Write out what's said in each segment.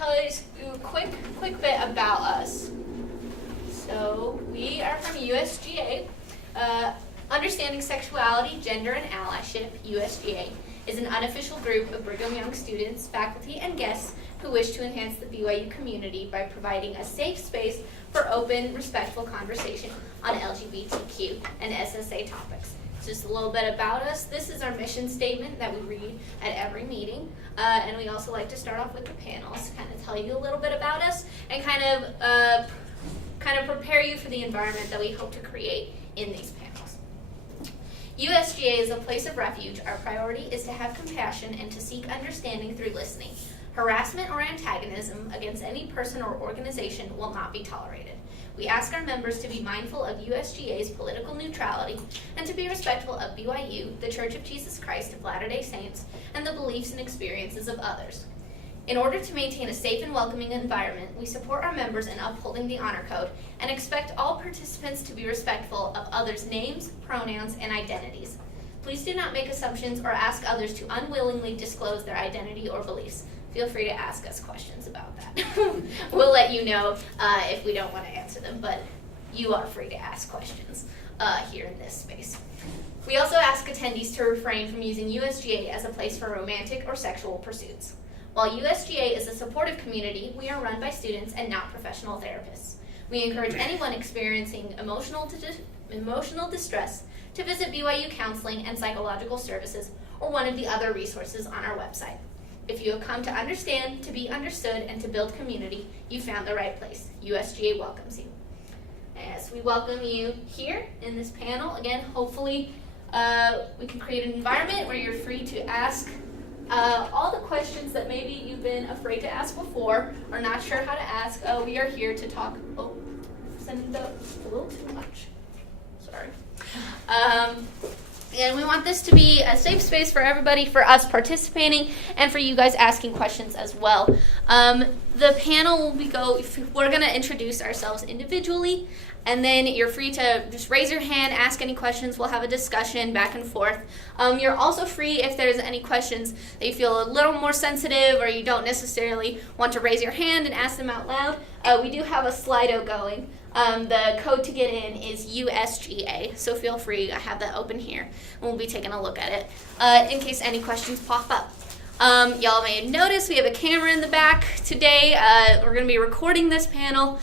tell you a quick bit about us. So we are from USGA. Understanding Sexuality, Gender, and Allyship, USGA, is an unofficial group of Brigham Young students, faculty, and guests who wish to enhance the BYU community by providing a safe space for open, respectful conversation on LGBTQ and SSA topics. Just a little bit about us. This is our mission statement that we read at every meeting, and we also like to start off with the panels, kind of tell you a little bit about us, and kind of prepare you for the environment that we hope to create in these panels. USGA is a place of refuge. Our priority is to have compassion and to seek understanding through listening. Harassment or antagonism against any person or organization will not be tolerated. We ask our members to be mindful of USGA's political neutrality and to be respectful of BYU, the Church of Jesus Christ of Latter-day Saints, and the beliefs and experiences of others. In order to maintain a safe and welcoming environment, we support our members in upholding the honor code and expect all participants to be respectful of others' names, pronouns, and identities. Please do not make assumptions or ask others to unwillingly disclose their identity or beliefs. Feel free to ask us questions about that. We'll let you know if we don't want to answer them, but you are free to ask questions here in this space. We also ask attendees to refrain from using USGA as a place for romantic or sexual pursuits. While USGA is a supportive community, we are run by students and not professional therapists. We encourage anyone experiencing emotional distress to visit BYU Counseling and Psychological Services or one of the other resources on our website. If you have come to understand, to be understood, and to build community, you found the right place. USGA welcomes you. As we welcome you here in this panel, again, hopefully we can create an environment where you're free to ask all the questions that maybe you've been afraid to ask before or not sure how to ask. We are here to talk. Oh, sending a little too much. Sorry. And we want this to be a safe space for everybody, for us participating, and for you guys asking questions as well. The panel we're going to introduce ourselves individually, and then you're free to just raise your hand, ask any questions. We'll have a discussion back and forth. You're also free if there's any questions that you feel a little more sensitive or you don't necessarily want to raise your hand and ask them out loud. We do have a Slido going. The code to get in is USGA, so feel free. I have that open here, and we'll be taking a look at it in case any questions pop up. Y'all may have noticed we have a camera in the back today. We're going to be recording this panel,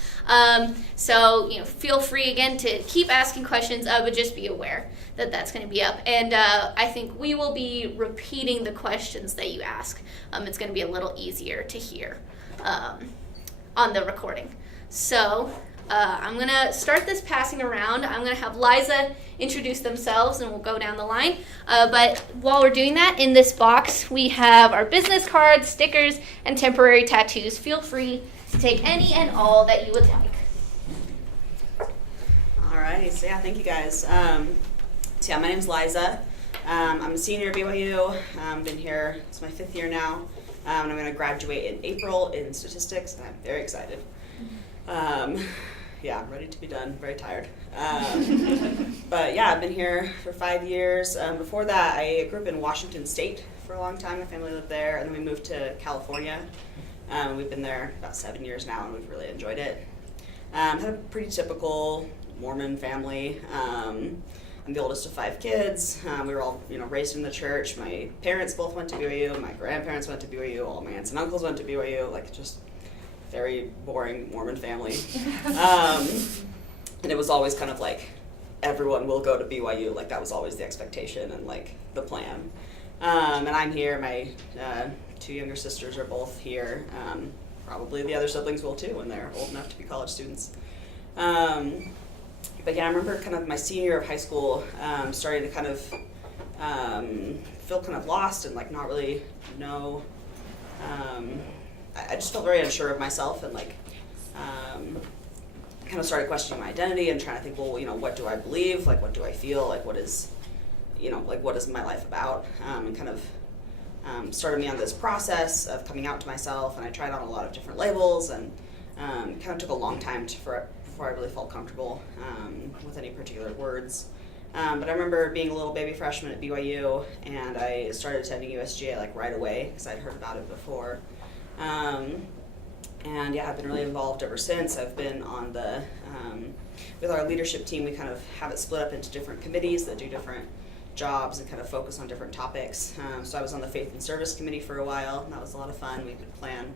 so feel free again to keep asking questions, but just be aware that that's going to be up. And I think we will be repeating the questions that you ask. It's going to be a little easier to hear on the recording. So I'm going to start this passing around. I'm going to have Liza introduce themselves, and we'll go down the line. But while we're doing that, in this box, we have our business cards, stickers, and temporary tattoos. Feel free to take any and all that you would like. All right. So, thank you, guys. My name's Liza. I'm a senior at BYU. I've been here. It's my 5th year now. And I'm going to graduate in April in statistics, and I'm very excited. I'm ready to be done. Very tired. But I've been here for 5 years. Before that, I grew up in Washington State for a long time. My family lived there, and then we moved to California. We've been there about 7 years now, and we've really enjoyed it. Had a pretty typical Mormon family. I'm the oldest of 5 kids. We were all, raised in the church. My parents both went to BYU. My grandparents went to BYU. All my aunts and uncles went to BYU. Just very boring Mormon family. And it was always kind of everyone will go to BYU. That was always the expectation and the plan. And I'm here. My 2 younger sisters are both here. Probably the other siblings will too when they're old enough to be college students. I remember kind of my senior year of high school, starting to kind of feel kind of lost and not really know. I just felt very unsure of myself and kind of started questioning my identity and trying to think, what do I believe? What do I feel? What is my life about? And kind of started me on this process of coming out to myself, and I tried on a lot of different labels, and kind of took a long time before I really felt comfortable with any particular words. But I remember being a little baby freshman at BYU, and I started attending USGA right away because I'd heard about it before. And yeah, I've been really involved ever since. I've been on the, with our leadership team, we kind of have it split up into different committees that do different jobs and kind of focus on different topics. So I was on the Faith and Service Committee for a while, and that was a lot of fun. We would plan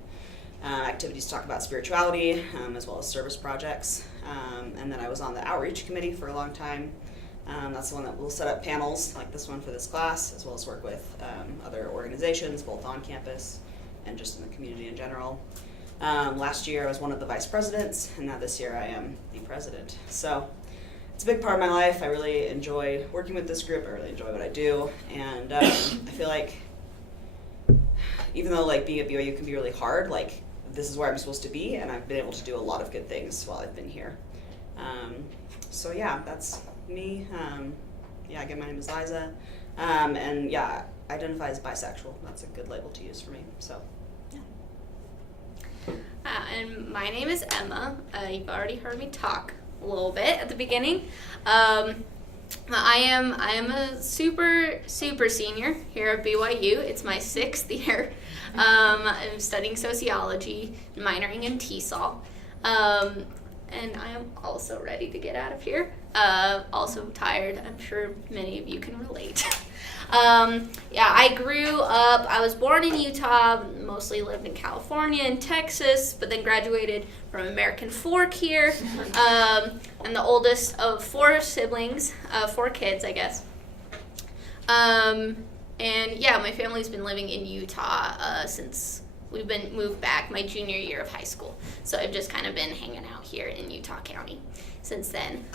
activities to talk about spirituality, as well as service projects. And then I was on the Outreach Committee for a long time. That's the one that will set up panels like this one for this class, as well as work with other organizations, both on campus and just in the community in general. Last year I was one of the vice presidents, and now this year I am the president. So it's a big part of my life. I really enjoy working with this group. I really enjoy what I do, and I feel like even though like being at BYU can be really hard, like this is where I'm supposed to be, and I've been able to do a lot of good things while I've been here. So yeah, that's me. Yeah, again, my name is Liza, and yeah, identify as bisexual. That's a good label to use for me. So. And my name is Emma. You've already heard me talk a little bit at the beginning. I am a super senior here at BYU. It's my 6th year. I'm studying sociology, minoring in TESOL. And I am also ready to get out of here. Also tired. I'm sure many of you can relate. Yeah, I grew up, I was born in Utah, mostly lived in California and Texas, but then graduated from American Fork here. I'm the oldest of 4 siblings, 4 kids, I guess. And yeah, my family's been living in Utah since we've been moved back my junior year of high school. So I've just kind of been hanging out here in Utah County since then.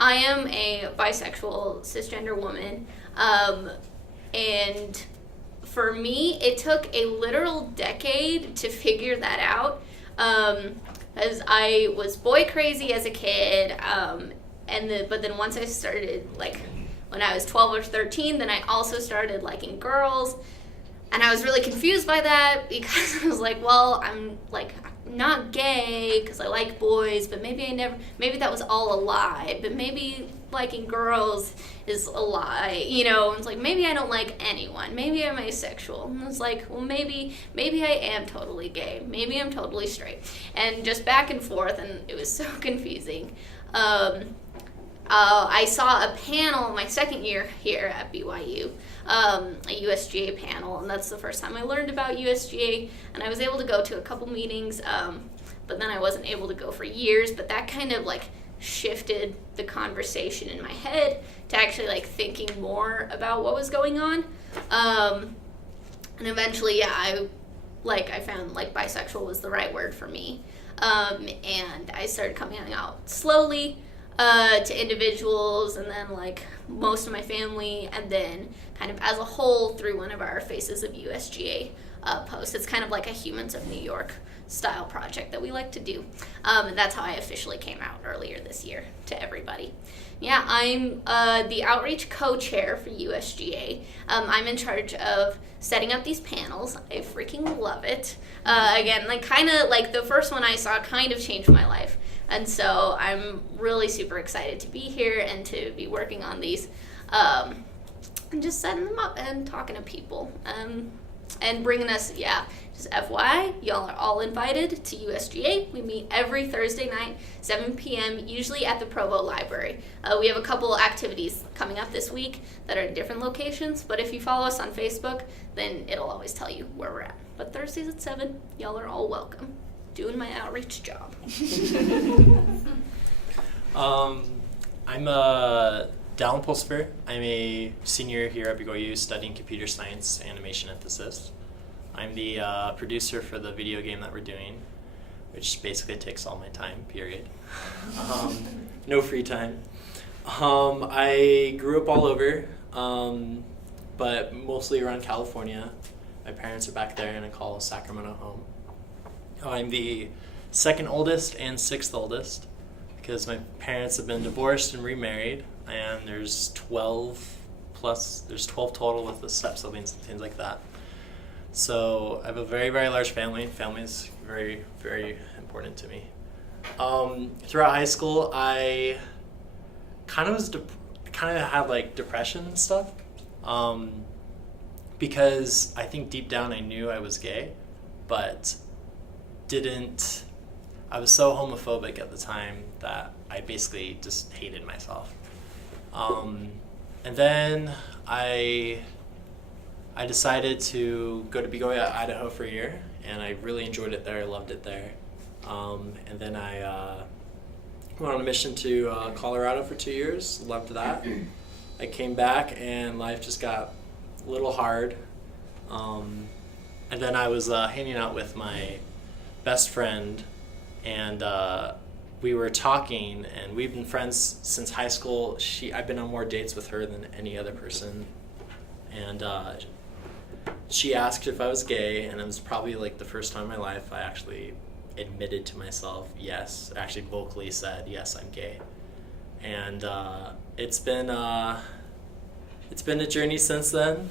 I am a bisexual cisgender woman, and for me, it took a literal decade to figure that out, as I was boy crazy as a kid, but then once I started, like, when I was 12 or 13, then I also started liking girls, and I was really confused by that, because I was like, well, I'm not gay because I like boys, but maybe that was all a lie, but maybe liking girls is a lie, you know. It's like, maybe I don't like anyone, maybe I'm asexual, and it's like, well, maybe I am totally gay, maybe I'm totally straight, and just back and forth, and it was so confusing. I saw a panel my 2nd year here at BYU, a USGA panel, and that's the first time I learned about USGA, and I was able to go to a couple meetings, but then I wasn't able to go for years, but that kind of like shifted the conversation in my head to actually like thinking more about what was going on, and eventually, yeah, I found like bisexual was the right word for me, and I started coming out slowly, to individuals, and then like most of my family, and then kind of as a whole through one of our Faces of USGA posts. It's kind of like a Humans of New York style project that we like to do, and that's how I officially came out earlier this year to everybody. Yeah, I'm the outreach co-chair for USGA. I'm in charge of setting up these panels. I freaking love it. Again, like kind of like the first one I saw kind of changed my life. And so I'm really super excited to be here and to be working on these, and just setting them up and talking to people, and bringing us, yeah, just FYI, y'all are all invited to USGA. We meet every Thursday night, 7 p.m., usually at the Provo Library. We have a couple activities coming up this week that are in different locations, but if you follow us on Facebook, then it'll always tell you where we're at. But Thursdays at 7, y'all are all welcome. Doing my outreach job. I'm Dallin Pulsper. I'm a senior here at BYU studying computer science animation emphasis. I'm the producer for the video game that we're doing, which basically takes all my time, period. No free time. I grew up all over, but mostly around California. My parents are back there, and I call Sacramento home. I'm the 2nd oldest and 6th oldest because my parents have been divorced and remarried, and there's 12 total with the step-siblings and things like that. So I have a very, very large family. Family is very, very important to me. Throughout high school, I kind of had like depression and stuff, because I think deep down I knew I was gay, but I was so homophobic at the time that I basically just hated myself. And then I decided to go to Idaho for a year, and I really enjoyed it there. I loved it there. And then I went on a mission to Colorado for 2 years. Loved that. I came back, and life just got a little hard. And then I was hanging out with my best friend, and we were talking, and we've been friends since high school. I've been on more dates with her than any other person. And she asked if I was gay, and it was probably like the first time in my life I actually admitted to myself, yes, actually vocally said, yes, I'm gay. And it's been a journey since then,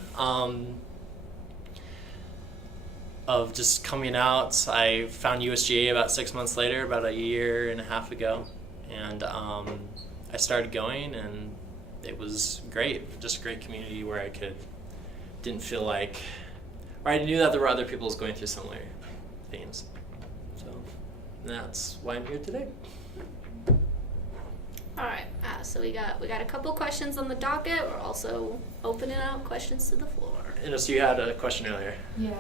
of just coming out. I found USGA about 6 months later, about a year and a half ago, and I started going, and it was great. Just a great community where I didn't feel like, or I knew that there were other people going through similar things. So that's why I'm here today. All right, so we got a couple questions on the docket. We're also opening up questions to the floor. And so you had a question earlier. Yeah,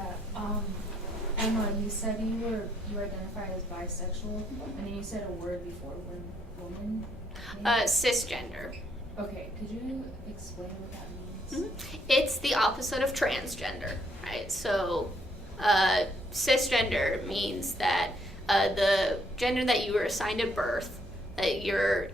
Emma, you said you identified as bisexual, and then you said a word before, woman? Cisgender. Okay, could you explain what that means? Mm-hmm. It's the opposite of transgender, right? So cisgender means that the gender that you were assigned at birth, that your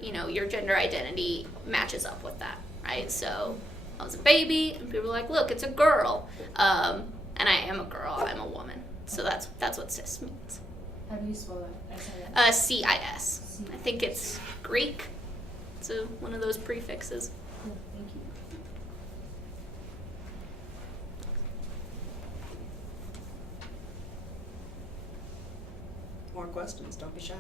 gender identity matches up with that, right? So I was a baby, and people were like, look, it's a girl. And I am a girl, I'm a woman. So that's what cis means. How do you spell that? CIS. I think it's Greek. It's one of those prefixes. Cool, thank you. More questions, don't be shy.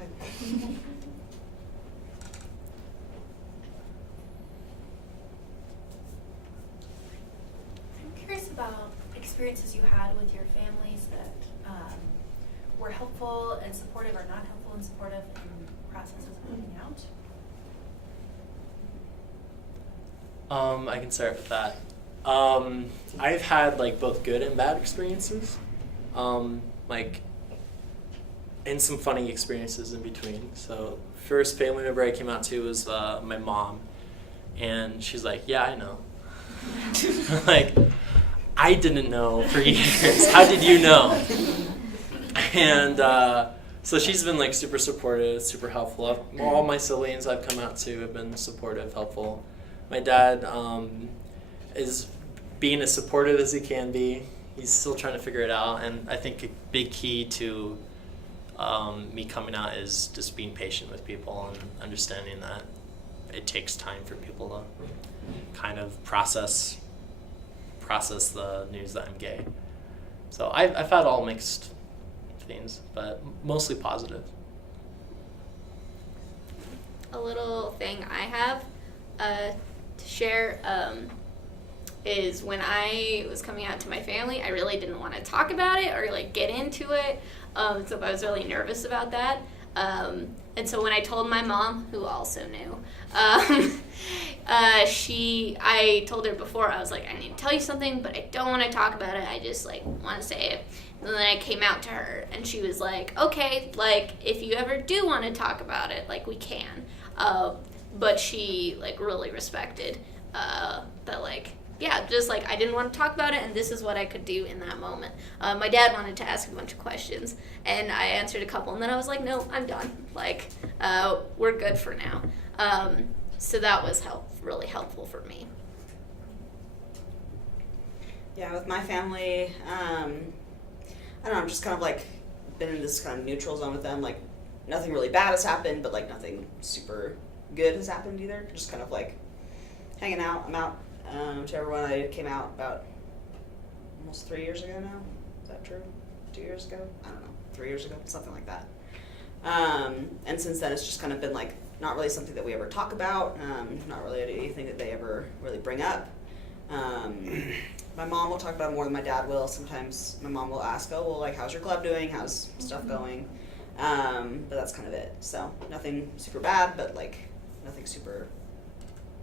I'm curious about experiences you had with your families that were helpful and supportive, or not helpful and supportive in processes of moving out. I can start with that. I've had like both good and bad experiences, and some funny experiences in between. So first family member I came out to was my mom, and she's like, "Yeah, I know." Like, I didn't know for years. How did you know? And so she's been like super supportive, super helpful. All my siblings I've come out to have been supportive, helpful. My dad is being as supportive as he can be. He's still trying to figure it out, and I think a big key to me coming out is just being patient with people and understanding that it takes time for people to kind of process the news that I'm gay. So I've had all mixed things, but mostly positive. A little thing I have to share is when I was coming out to my family, I really didn't want to talk about it or like get into it. So I was really nervous about that. And so when I told my mom, who also knew, I told her before, I was like, I need to tell you something, but I don't want to talk about it. I just like want to say it. And then I came out to her, and she was like, okay, like if you ever do want to talk about it, like we can. But she like really respected that, like, yeah, just like I didn't want to talk about it, and this is what I could do in that moment. My dad wanted to ask a bunch of questions, and I answered a couple, and then I was like, no, I'm done. Like, we're good for now. So that was really helpful for me. Yeah, with my family, I don't know, I'm just kind of like been in this kind of neutral zone with them. Like, nothing really bad has happened, but like nothing super good has happened either. Just kind of like hanging out. I'm out to everyone. I came out about almost 3 years ago now. Is that true? 2 years ago? I don't know. 3 years ago? Something like that. And since then, it's just kind of been like not really something that we ever talk about. Not really anything that they ever really bring up. My mom will talk about it more than my dad will. Sometimes my mom will ask, oh, well, like, how's your club doing? How's stuff going? But that's kind of it. So nothing super bad, but like nothing super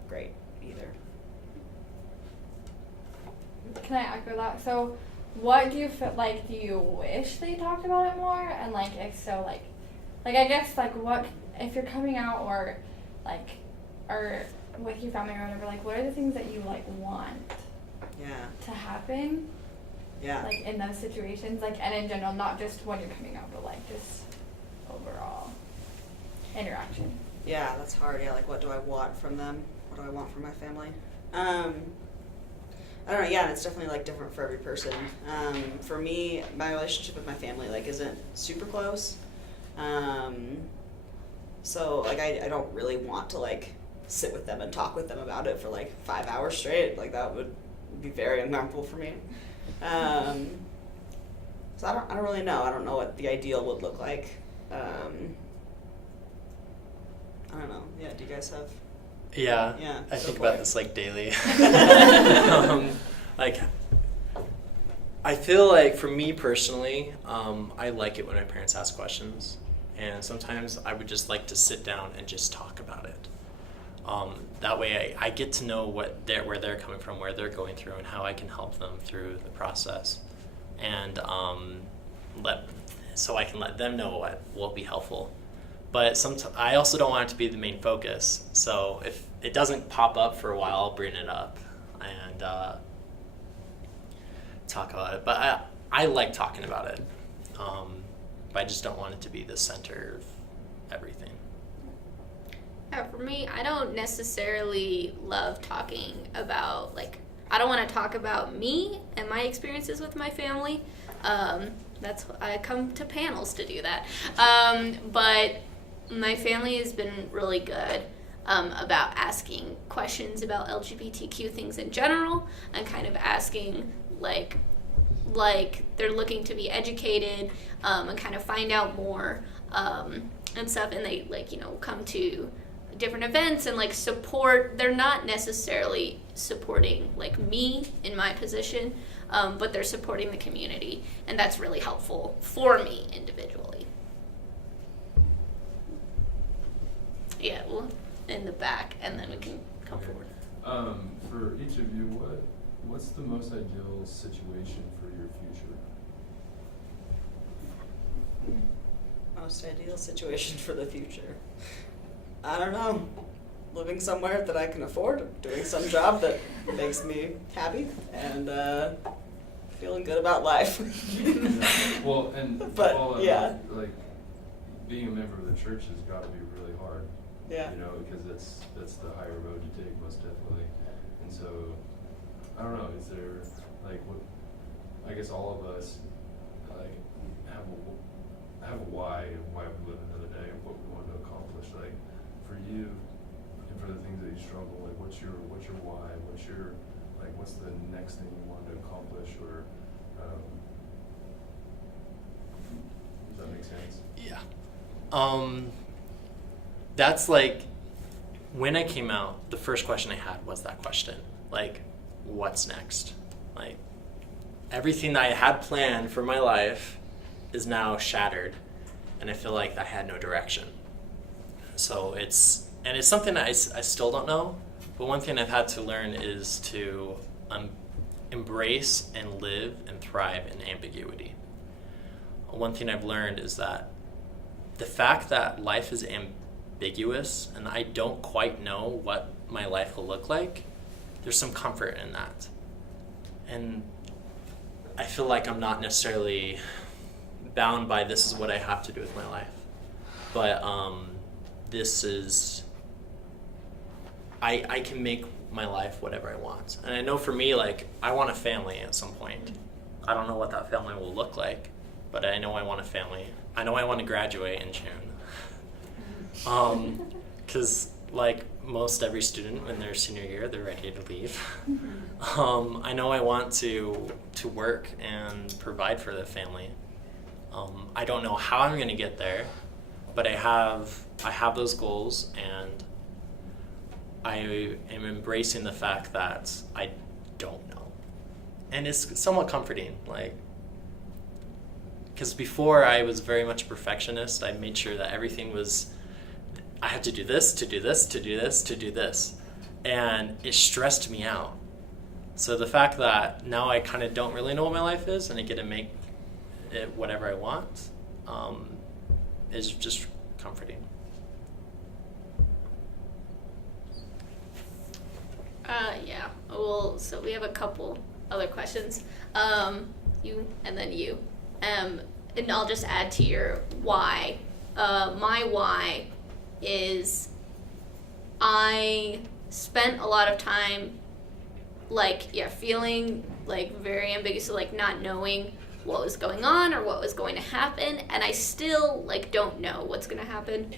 great either. Can I echo that? So, what do you feel like? Do you wish they talked about it more? And like, if so, like I guess like what if you're coming out or like or with your family or whatever? Like, what are the things that you like want Yeah. to happen? Yeah. Like in those situations, like and in general, not just when you're coming out, but like just overall interaction. Yeah, that's hard. Yeah, like what do I want from them? What do I want from my family? I don't know. Yeah, and it's definitely like different for every person. For me, my relationship with my family like isn't super close. So like I don't really want to like sit with them and talk with them about it for like 5 hours straight. Like that would be very uncomfortable for me. So I don't really know. I don't know what the ideal would look like. I don't know. Yeah, do you guys have? Yeah, Yeah, I go think for about it. this like daily. Like, I feel like for me personally, I like it when my parents ask questions, and sometimes I would just like to sit down and just talk about it. That way I get to know where they're coming from, where they're going through, and how I can help them through the process, and so I can let them know what will be helpful. But I also don't want it to be the main focus. So if it doesn't pop up for a while, I'll bring it up and talk about it. But I like talking about it. But I just don't want it to be the center of everything. Yeah, for me, I don't necessarily love talking about, like, I don't want to talk about me and my experiences with my family. I come to panels to do that. But my family has been really good about asking questions about LGBTQ things in general and kind of asking, like they're looking to be educated and kind of find out more and stuff. And they, like, come to different events and like support. They're not necessarily supporting like me in my position, but they're supporting the community, and that's really helpful for me individually. Yeah, well, in the back, and then we can come forward. For each of you, what's the most ideal situation for your future? Most ideal situation for the future. I don't know. Living somewhere that I can afford, doing some job that makes me happy, and feeling good about life. Yeah. Well, and But, all of yeah. it, like being a member of the church has got to be really hard. Yeah. Because that's the higher road to take, most definitely. And so, I don't know. Is there like what? I guess all of us like have a why of why we live another day and what we want to accomplish. Like for you, and for the things that you struggle, like what's your why? What's the next thing you want to accomplish? Or does that make sense? Yeah. That's like, when I came out, the first question I had was that question. Like, what's next? Like, everything that I had planned for my life is now shattered, and I feel like I had no direction. So it's something that I still don't know, but one thing I've had to learn is to embrace and live and thrive in ambiguity. One thing I've learned is that the fact that life is ambiguous and I don't quite know what my life will look like, there's some comfort in that. And I feel like I'm not necessarily bound by this is what I have to do with my life. But this is, I can make my life whatever I want. And I know for me, like, I want a family at some point. I don't know what that family will look like, but I know I want a family. I know I want to graduate in June. Because like most every student in their senior year, they're ready to leave. I know I want to work and provide for the family. I don't know how I'm going to get there, but I have those goals, and I am embracing the fact that I don't know. And it's somewhat comforting, like, because before I was very much a perfectionist. I made sure that everything was, I had to do this, to do this, to do this, to do this. And it stressed me out. So the fact that now I kind of don't really know what my life is and I get to make it whatever I want is just comforting. Yeah. Well, so we have a couple other questions. You and then you. And I'll just add to your why. My why is I spent a lot of time feeling like very ambiguous, like not knowing what was going on or what was going to happen, and I still don't know what's going to happen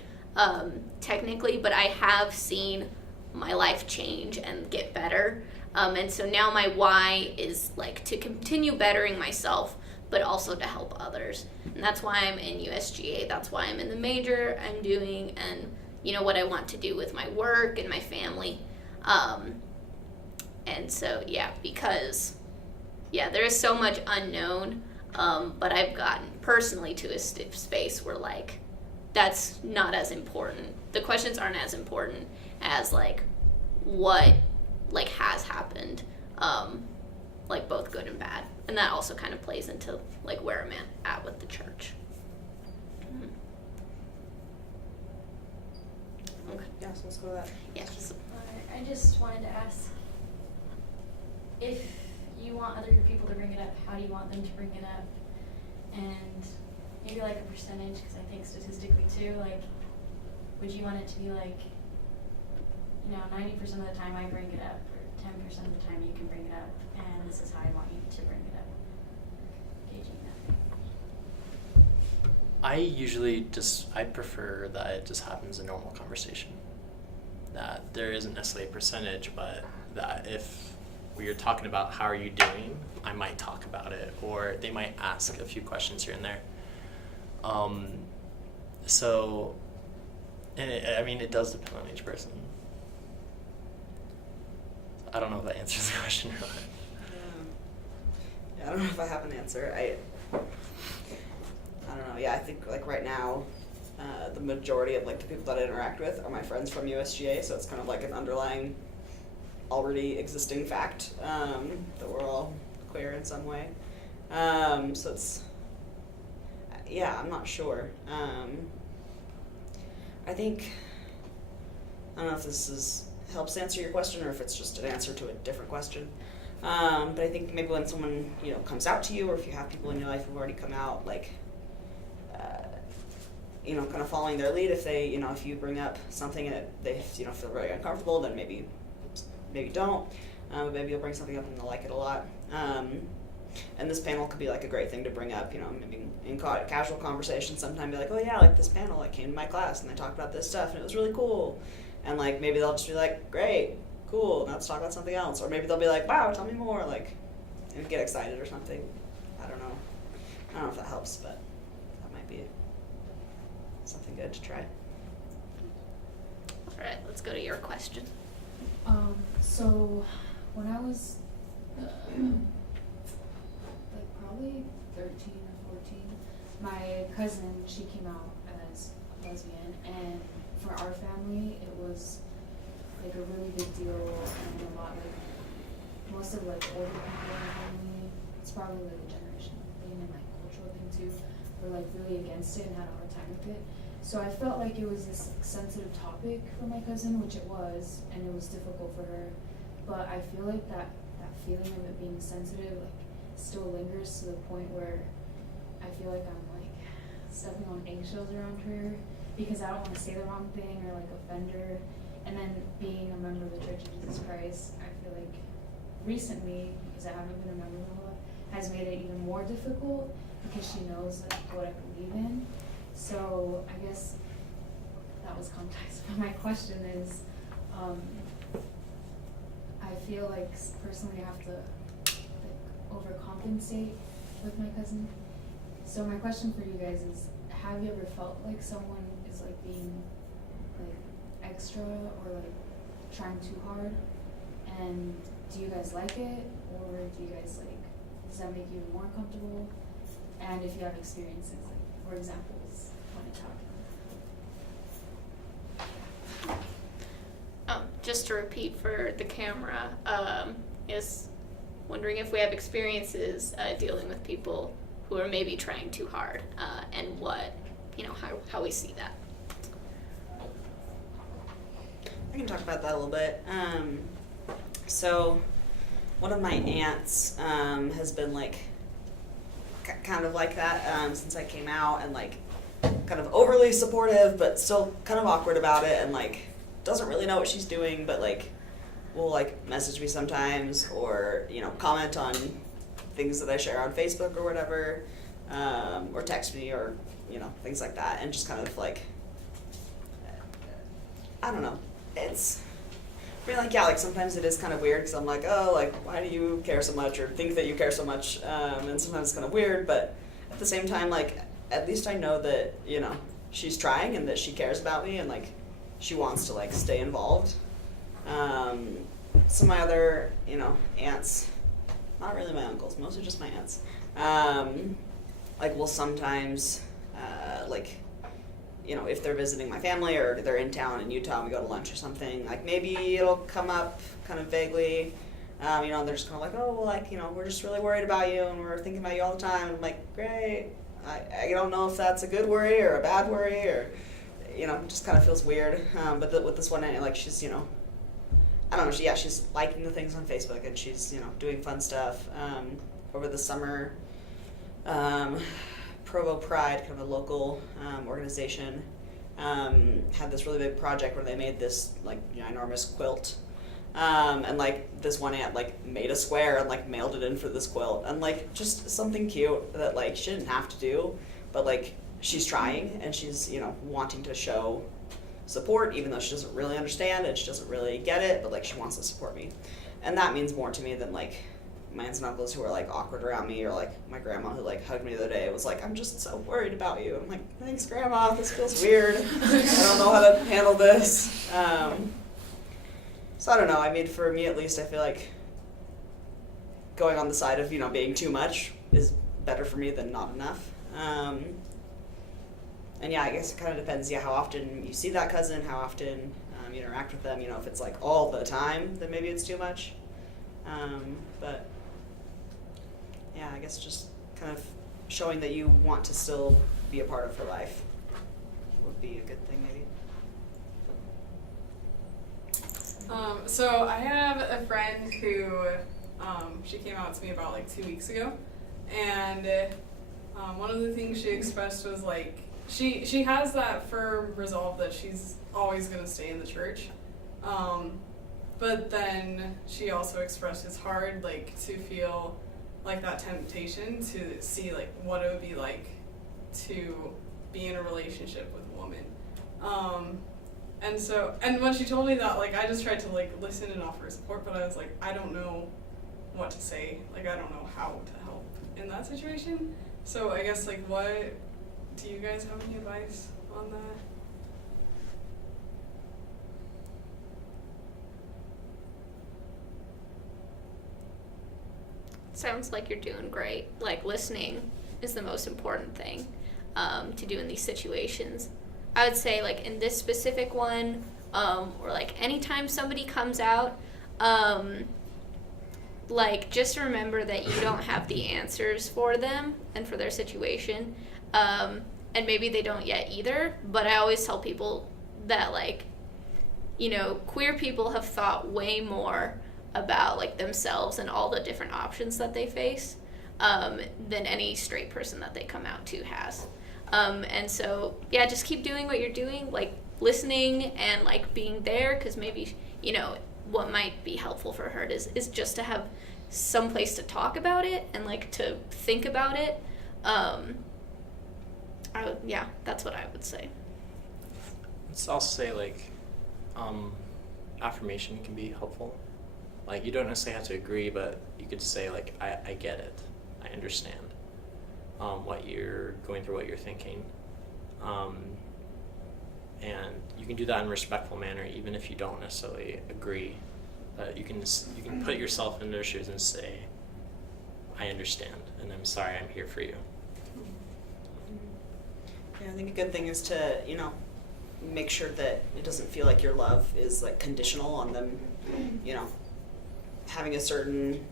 technically, but I have seen my life change and get better, and so now my why is to continue bettering myself, but also to help others. And that's why I'm in USGA. That's why I'm in the major I'm doing, and what I want to do with my work and my family. And so, because there is so much unknown, but I've gotten personally to a space where that's not as important. The questions aren't as important as what has happened, both good and bad. And that also kind of plays into where I'm at with the church. Okay. Yeah, so let's go to that. Yes. I just wanted to ask, if you want other people to bring it up, how do you want them to bring it up? And maybe a percentage, because I think statistically too, would you want it to be 90% of the time I bring it up, or 10% of the time you can bring it up, and this is how I want you to bring it up? Gauging that. I usually I prefer that it just happens in normal conversation. That there isn't necessarily a percentage, but that if we are talking about how are you doing, I might talk about it, or they might ask a few questions here and there. It does depend on each person. I don't know if that answers the question or not. Yeah, I don't know if I have an answer. I don't know. Yeah, I think right now, the majority of the people that I interact with are my friends from USGA, so it's kind of an underlying, already existing fact that we're all queer in some way. So it's, I'm not sure. I think, I don't know if this helps answer your question or if it's just an answer to a different question. But I think maybe when someone, comes out to you, or if you have people in your life who've already come out, kind of following their lead, if they, if you bring up something and they, feel very uncomfortable, then maybe don't. Maybe you'll bring something up and they'll like it a lot. And this panel could be a great thing to bring up, maybe in casual conversation sometime, be oh yeah, this panel, came to my class and they talked about this stuff and it was really cool. And maybe they'll just be great, cool, now let's talk about something else. Or maybe they'll be wow, tell me more, and get excited or something. I don't know. I don't know if that helps, but that might be something good to try. All right, let's go to your question. So when I was probably 13 or 14, my cousin, she came out as lesbian, and for our family it was a really big deal, and a lot of most of older people in the family, it's probably a generation thing and cultural thing too, were really against it and had a hard time with it. So I felt it was this sensitive topic for my cousin, which it was, and it was difficult for her. But I feel that feeling of it being sensitive still lingers to the point where I feel I'm stepping on eggshells around her, because I don't want to say the wrong thing or offend her. And then being a member of the Church of Jesus Christ, I feel recently, because I haven't been a member of a lot, has made it even more difficult, because she knows what I believe in. So I guess that was context. But my question is, I feel personally I have to overcompensate with my cousin. So my question for you guys is, have you ever felt someone is being extra or trying too hard? And do you guys like it, or do you guys does that make you more comfortable? And if you have experiences, or examples, want to talk about. Just to repeat for the camera, is wondering if we have experiences dealing with people who are maybe trying too hard, and what, how we see that. I can talk about that a little bit. So one of my aunts has been kind of like that since I came out, and kind of overly supportive, but still kind of awkward about it, and doesn't really know what she's doing, but will message me sometimes, or comment on things that I share on Facebook or whatever, or text me, or things like that, and just kind of I don't know. It's sometimes it is kind of weird, because I'm why do you care so much, or think that you care so much, and sometimes it's kind of weird, but at the same time, at least I know that, she's trying, and that she cares about me, and she wants to stay involved. Some of my other, aunts, not really my uncles, mostly just my aunts, will sometimes, if they're visiting my family, or they're in town in Utah and we go to lunch or something, maybe it'll come up kind of vaguely, they're just kind of we're just really worried about you, and we're thinking about you all the time. And I'm great. I don't know if that's a good worry or a bad worry, or, it just kind of feels weird. But with this one, she's, I don't know, she's liking the things on Facebook, and she's, doing fun stuff. Over the summer, Provo Pride, kind of a local organization, had this really big project where they made this ginormous quilt, and this one aunt made a square and mailed it in for this quilt, and just something cute that she didn't have to do, but she's trying, and she's wanting to show support, even though she doesn't really understand and she doesn't really get it, but she wants to support me, and that means more to me than my aunts and uncles who are awkward around me, or my grandma who hugged me the other day was I'm just so worried about you. I'm thanks, Grandma, this feels weird. I don't know how to handle this. So I don't know. I mean, for me at least, I feel going on the side of being too much is better for me than not enough. And yeah, I guess it kind of depends. Yeah, how often you see that cousin, how often you interact with them. If it's all the time, then maybe it's too much. But yeah, I guess just kind of showing that you want to still be a part of her life would be a good thing, maybe. So I have a friend who, she came out to me about 2 weeks ago, and one of the things she expressed was she has that firm resolve that she's always going to stay in the church, but then she also expressed it's hard to feel that temptation to see what it would be like to be in a relationship with a woman. And when she told me that, I just tried to listen and offer support, but I was I don't know what to say. I don't know how to help in that situation. So I guess what do you guys have any advice on that? Sounds like you're doing great. Listening is the most important thing to do in these situations. I would say in this specific one, or anytime somebody comes out, just remember that you don't have the answers for them and for their situation, and maybe they don't yet either, but I always tell people that queer people have thought way more about themselves and all the different options that they face than any straight person that they come out to has. And so, yeah, just keep doing what you're doing, listening and being there, because maybe, what might be helpful for her is just to have some place to talk about it and to think about it. Yeah, that's what I would say. Let's also say affirmation can be helpful. You don't necessarily have to agree, but you could say I get it, I understand what you're going through, what you're thinking, and you can do that in a respectful manner, even if you don't necessarily agree. But you can put yourself in their shoes and say, I understand, and I'm sorry, I'm here for you. Yeah, I think a good thing is to, make sure that it doesn't feel like your love is like conditional on them, having a certain,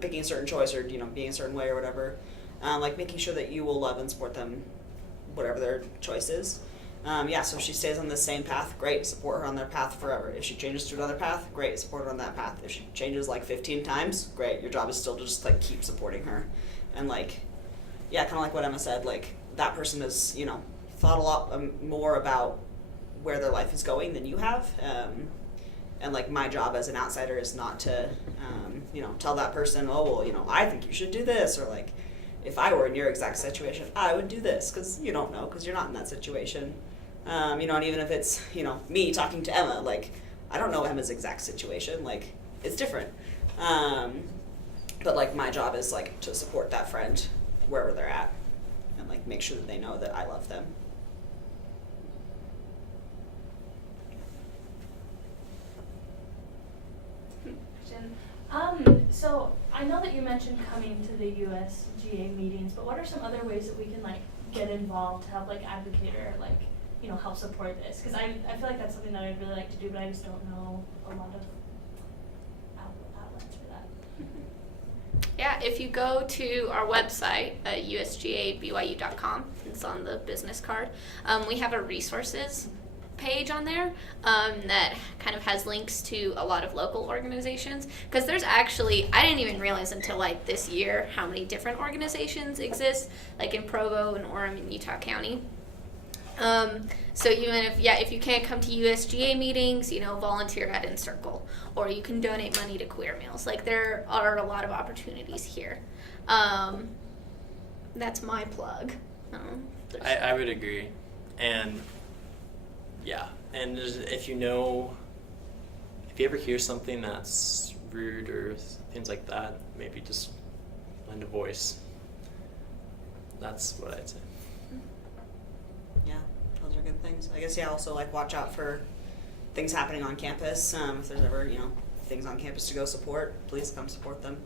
picking a certain choice or, being a certain way or whatever. Like making sure that you will love and support them, whatever their choice is. So if she stays on the same path, great, support her on their path forever. If she changes to another path, great, support her on that path. If she changes like 15 times, great, your job is still to just like keep supporting her. And like, kind of like what Emma said, like that person has, thought a lot more about where their life is going than you have. And like my job as an outsider is not to, tell that person, oh, well, I think you should do this, or like, if I were in your exact situation, I would do this, because you don't know, because you're not in that situation. And even if it's, me talking to Emma, like, I don't know Emma's exact situation, like, it's different. But, like, my job is, like, to support that friend wherever they're at, and, like, make sure that they know that I love them. So I know that you mentioned coming to the USGA meetings, but what are some other ways that we can like get involved to help like advocate or like help support this? Because I feel like that's something that I'd really like to do, but I just don't know a lot of outlets for that. Yeah, if you go to our website at usgabyu.com, it's on the business card, we have a resources page on there that kind of has links to a lot of local organizations, because there's actually, I didn't even realize until like this year how many different organizations exist, like in Provo and Orem and Utah County. So even if you can't come to USGA meetings, volunteer at Encircle, or you can donate money to Queer Meals. Like there are a lot of opportunities here. That's my plug. I would agree. And if you ever hear something that's rude or things like that, maybe just lend a voice. That's what I'd say. Yeah, those are good things. I guess, also, like, watch out for things happening on campus. If there's ever, things on campus to go support, please come support them.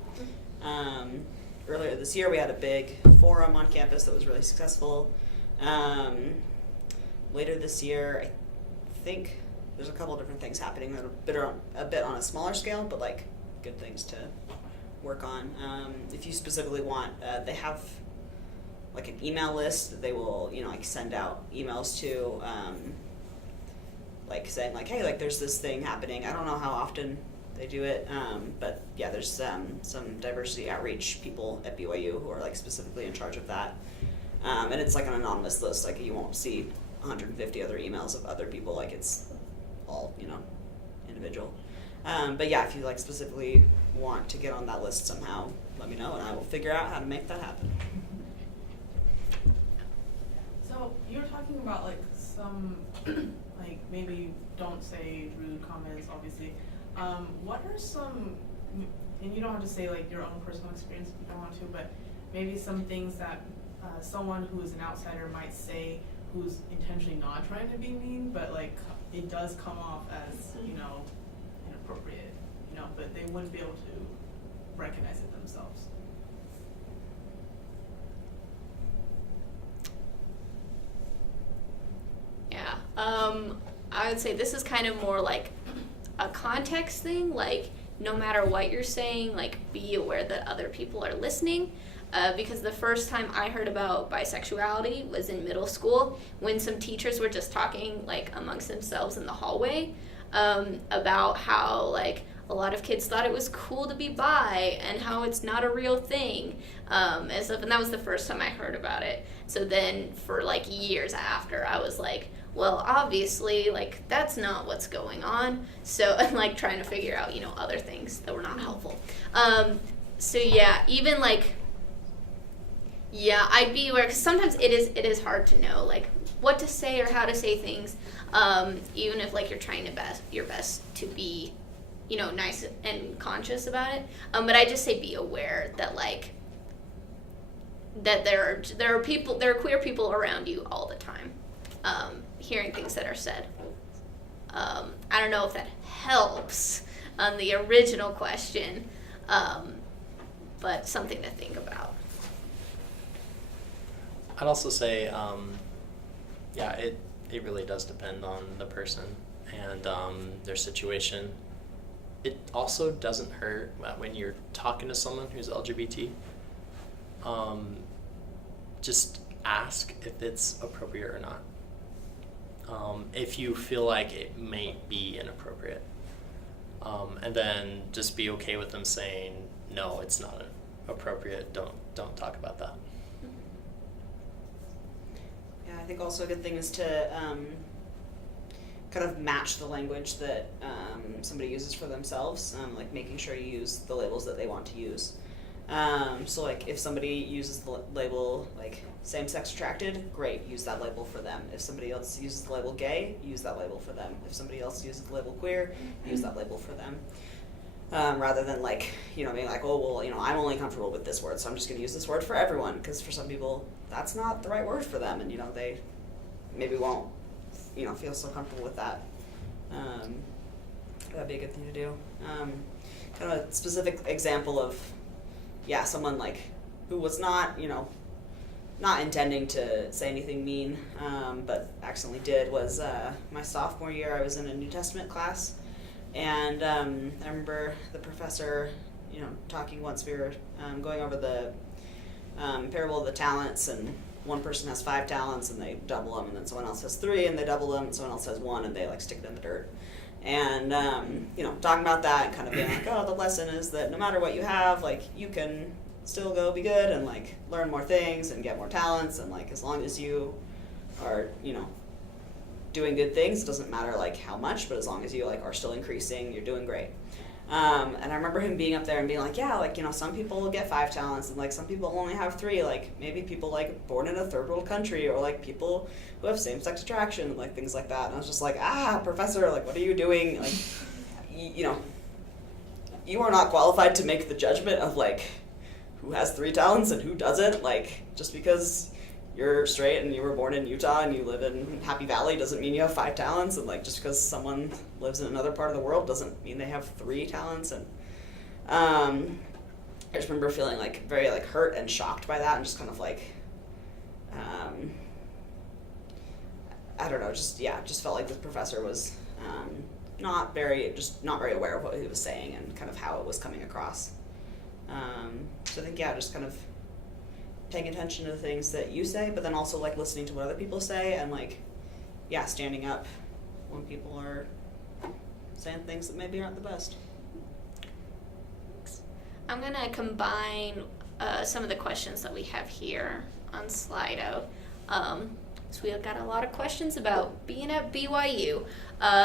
Earlier this year, we had a big forum on campus that was really successful. Later this year, I think there's a couple different things happening that are a bit on a smaller scale, but like good things to work on. If you specifically want, they have like an email list that they will, like send out emails to, like saying like, hey, like there's this thing happening. I don't know how often they do it, but yeah, there's some diversity outreach people at BYU who are like specifically in charge of that. And it's like an anonymous list, like you won't see 150 other emails of other people, like it's all, individual. But yeah, if you like specifically want to get on that list somehow, let me know and I will figure out how to make that happen. So you were talking about like some, like maybe don't say rude comments, obviously. What are some, and you don't have to say like your own personal experience if you don't want to, but maybe some things that someone who is an outsider might say who's intentionally not trying to be mean, but like it does come off as, inappropriate, but they wouldn't be able to recognize it themselves. Yeah, I would say this is kind of more like a context thing, like no matter what you're saying, like be aware that other people are listening. Because the first time I heard about bisexuality was in middle school when some teachers were just talking like amongst themselves in the hallway about how like a lot of kids thought it was cool to be bi and how it's not a real thing and stuff, and that was the first time I heard about it. So then for like years after, I was like, well, obviously like that's not what's going on. So and like trying to figure out other things that were not helpful. So yeah, even like. Yeah, I'd be aware, because sometimes it is hard to know like what to say or how to say things, even if like you're trying your best to be, nice and conscious about it. But I just say be aware that like that there are queer people around you all the time, hearing things that are said. I don't know if that helps, on the original question, but something to think about. I'd also say, yeah, it really does depend on the person and their situation. It also doesn't hurt when you're talking to someone who's LGBT. Just ask if it's appropriate or not. If you feel like it may be inappropriate. And then just be okay with them saying, no, it's not appropriate, don't talk about that. Yeah, I think also a good thing is to kind of match the language that somebody uses for themselves, like making sure you use the labels that they want to use. So like if somebody uses the label like same-sex attracted, great, use that label for them. If somebody else uses the label gay, use that label for them. If somebody else uses the label queer, use that label for them. Rather than like, you know, being like, oh, well, you know, I'm only comfortable with this word, so I'm just going to use this word for everyone, because for some people, that's not the right word for them, and, you know, they maybe won't, you know, feel so comfortable with that. That'd be a good thing to do. Kind of a specific example of, yeah, someone like who was not, you know, not intending to say anything mean, but accidentally did, was my sophomore year. I was in a New Testament class, and I remember the professor, you know, talking once. We were going over the parable of the talents, and one person has 5 talents and they double them, and then someone else has 3 and they double them, and someone else has 1 and they like stick it in the dirt. And you know, talking about that and kind of being like, oh, the lesson is that no matter what you have, like, you can still go be good and like learn more things and get more talents, and like as long as you are, you know, doing good things, it doesn't matter like how much, but as long as you like are still increasing, you're doing great. And I remember him being up there and being like, yeah, like, you know, some people get 5 talents and like some people only have 3, like maybe people like born in a third world country, or like people who have same-sex attraction and like things like that. And I was just like, professor, like, what are you doing? Like, you know, you are not qualified to make the judgment of like who has 3 talents and who doesn't. Like, just because you're straight and you were born in Utah and you live in Happy Valley doesn't mean you have 5 talents, and like just because someone lives in another part of the world doesn't mean they have 3 talents. And I just remember feeling like very like hurt and shocked by that, and just kind of like I don't know, just felt like this professor was not very aware of what he was saying and kind of how it was coming across. So I think, yeah, just kind of paying attention to the things that you say, but then also like listening to what other people say, and like, yeah, standing up when people are saying things that maybe aren't the best. I'm going to combine some of the questions that we have here on Slido. So we got a lot of questions about being at BYU.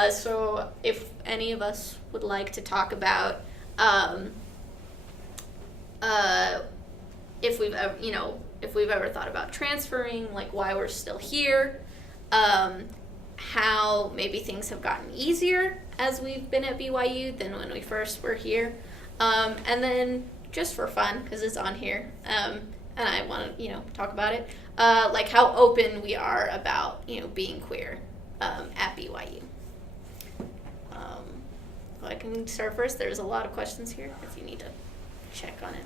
So if any of us would like to talk about if we've ever, you know, if we've ever thought about transferring, like why we're still here, how maybe things have gotten easier as we've been at BYU than when we first were here, and then just for fun, because it's on here, and I want to, you know, talk about it, like how open we are about, you know, being queer at BYU. I can start first. There's a lot of questions here if you need to check on it.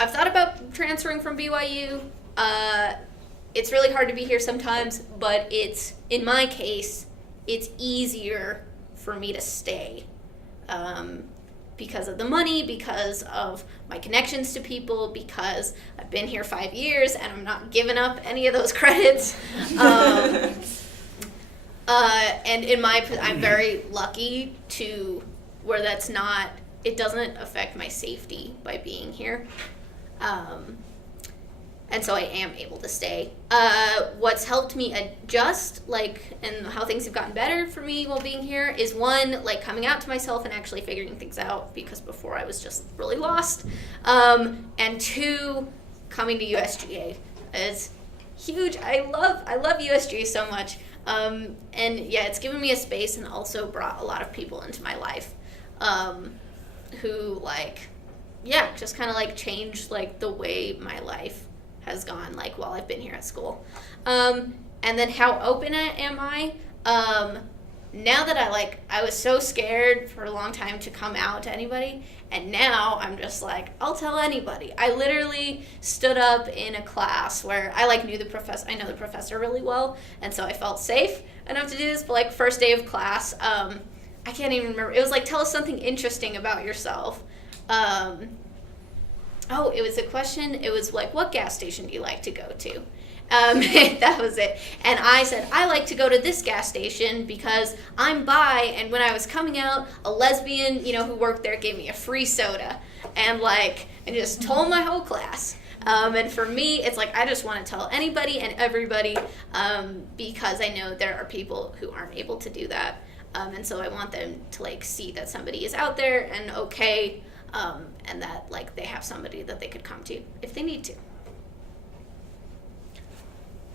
I've thought about transferring from BYU. It's really hard to be here sometimes, but it's, in my case, it's easier for me to stay because of the money, because of my connections to people, because I've been here 5 years and I'm not giving up any of those credits. And I'm very lucky to where that's not, it doesn't affect my safety by being here. And so I am able to stay. What's helped me adjust, like, and how things have gotten better for me while being here is, one, like, coming out to myself and actually figuring things out, because before I was just really lost. And 2, coming to USGA is huge. I love USGA so much. And yeah, it's given me a space and also brought a lot of people into my life, who, like, yeah, just kind of like changed like the way my life has gone, like, while I've been here at school. And then how open am I? now that I was so scared for a long time to come out to anybody, and now I'm just like, I'll tell anybody. I literally stood up in a class where I knew the professor. I know the professor really well, and so I felt safe enough to do this. But first day of class, I can't even remember. It was tell us something interesting about yourself. It was a question. It was what gas station do you like to go to? That was it. And I said, I like to go to this gas station because I'm bi, and when I was coming out, a lesbian, who worked there gave me a free soda. And and just told my whole class. And for me, it's I just want to tell anybody and everybody because I know there are people who aren't able to do that. And so I want them to see that somebody is out there and okay, and that they have somebody that they could come to if they need to.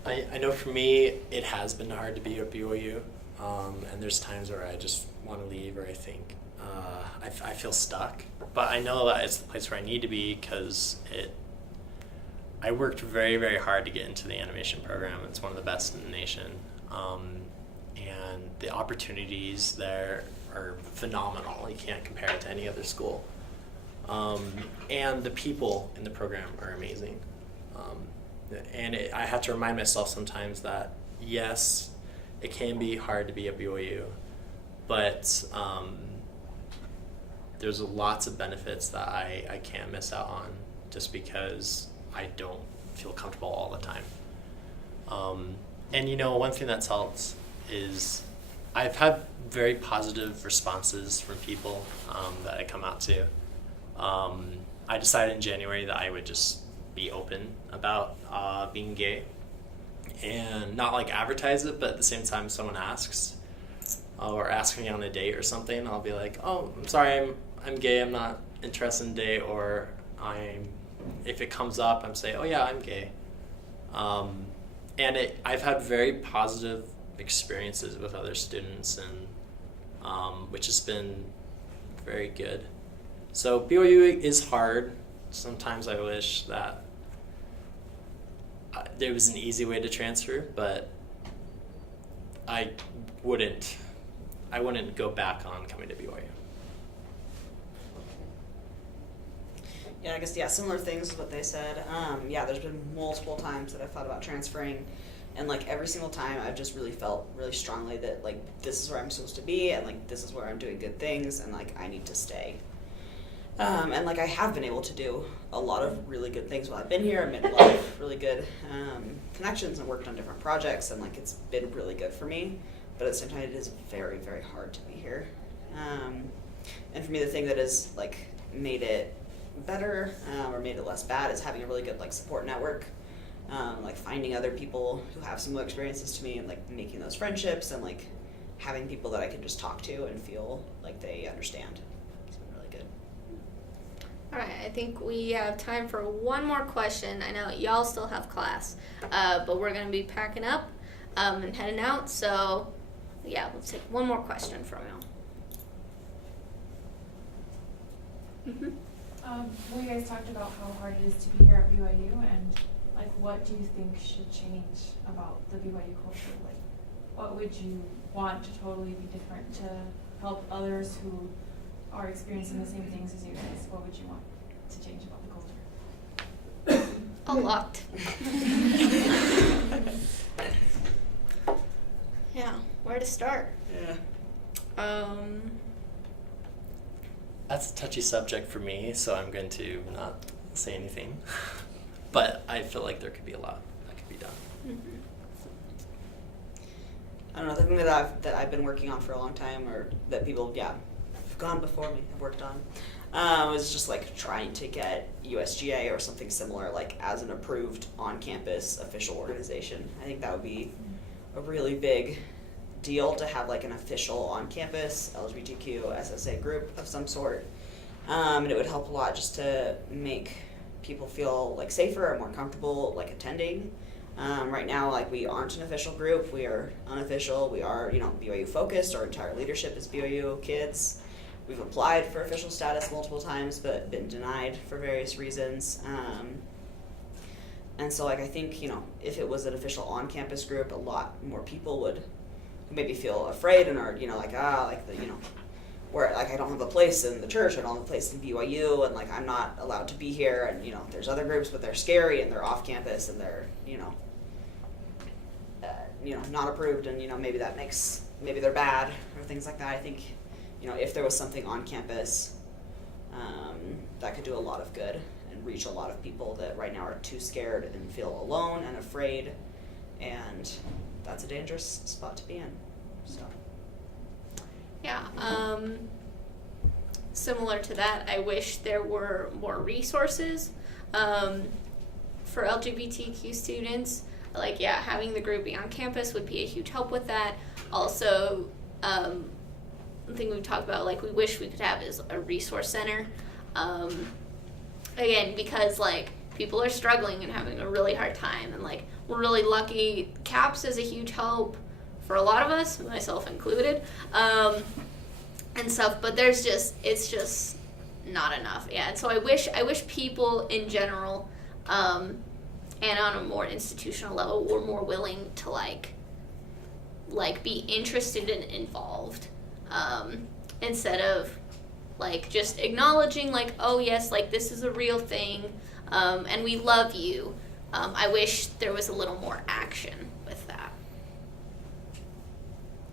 I know for me, it has been hard to be at BYU, and there's times where I just want to leave, or I think I feel stuck. But I know that it's the place where I need to be because I worked very, very hard to get into the animation program. It's one of the best in the nation, and the opportunities there are phenomenal. You can't compare it to any other school. And the people in the program are amazing. And I have to remind myself sometimes that, yes, it can be hard to be at BYU, but there's lots of benefits that I can't miss out on just because I don't feel comfortable all the time. And one thing that's helped is I've had very positive responses from people that I come out to. I decided in January that I would just be open about being gay and not advertise it, but at the same time someone asks or asks me on a date or something, I'll be like, oh, I'm sorry, I'm gay, I'm not interested in date, or if it comes up, I'm saying, oh yeah, I'm gay. And I've had very positive experiences with other students, and which has been very good. So BYU is hard. Sometimes I wish that there was an easy way to transfer, but I wouldn't go back on coming to BYU. Yeah, I guess, similar things is what they said. There's been multiple times that I've thought about transferring, and every single time I've just really felt really strongly that this is where I'm supposed to be, and this is where I'm doing good things, and I need to stay. And I have been able to do a lot of really good things while I've been here. I've made a lot of really good connections and worked on different projects, and it's been really good for me. But at the same time, it is very, very hard to be here. And for me, the thing that has made it better or made it less bad is having a really good support network. Finding other people who have similar experiences to me and making those friendships and having people that I can just talk to and feel like they understand. All right, I think we have time for one more question. I know y'all still have class, but we're going to be packing up and heading out. So, let's take one more question from y'all. Well, you guys talked about how hard it is to be here at BYU, and what do you think should change about the BYU culture? What would you want to totally be different to help others who are experiencing the same things as you guys? What would you want to change about the culture? A lot. Where to start? Yeah. That's a touchy subject for me, so I'm going to not say anything. But I feel like there could be a lot that could be done. Mm-hmm. I don't know, the thing that I've been working on for a long time, or that people, have gone before me, have worked on, was just trying to get USGA or something similar, as an approved on-campus official organization. I think that would be a really big deal to have an official on-campus LGBTQ SSA group of some sort, and it would help a lot just to make people feel safer or more comfortable attending. Right now, we aren't an official group. We are unofficial. We are, BYU focused. Our entire leadership is BYU kids. We've applied for official status multiple times, but been denied for various reasons. And so, I think, if it was an official on-campus group, a lot more people would maybe feel afraid and are, you know, like, where, like, I don't have a place in the church, I don't have a place in BYU, and, like, I'm not allowed to be here, and, you know, there's other groups, but they're scary, and they're off campus, and they're, not approved, and, maybe maybe they're bad, or things like that. I think, if there was something on campus, that could do a lot of good, and reach a lot of people that right now are too scared and feel alone and afraid, and that's a dangerous spot to be in, so. Yeah, similar to that, I wish there were more resources for LGBTQ students. Like, yeah, having the group be on campus would be a huge help with that. Also, the thing we've talked about, like, we wish we could have is a resource center. Again, because, like, people are struggling and having a really hard time, and, like, we're really lucky. CAPS is a huge help for a lot of us, myself included, and stuff, but it's just not enough. Yeah, and so I wish people in general, and on a more institutional level, were more willing to like be interested and involved, instead of like just acknowledging like, oh yes, like this is a real thing, and we love you. I wish there was a little more action with that.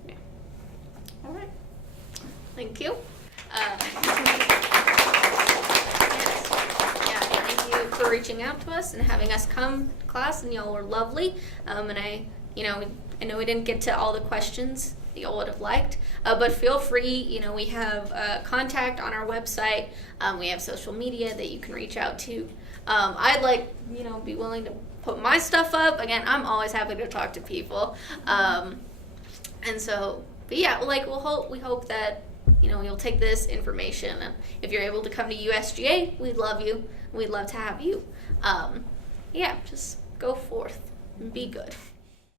Yeah. All right. Thank you. Thank you for reaching out to us and having us come to class, and y'all were lovely. And I know we didn't get to all the questions that y'all would have liked, but feel free, we have contact on our website. We have social media that you can reach out to. I'd be willing to put my stuff up. Again, I'm always happy to talk to people. And so, but yeah, we hope that, you'll take this information, and if you're able to come to USGA, we'd love you. We'd love to have you. Just go forth and be good.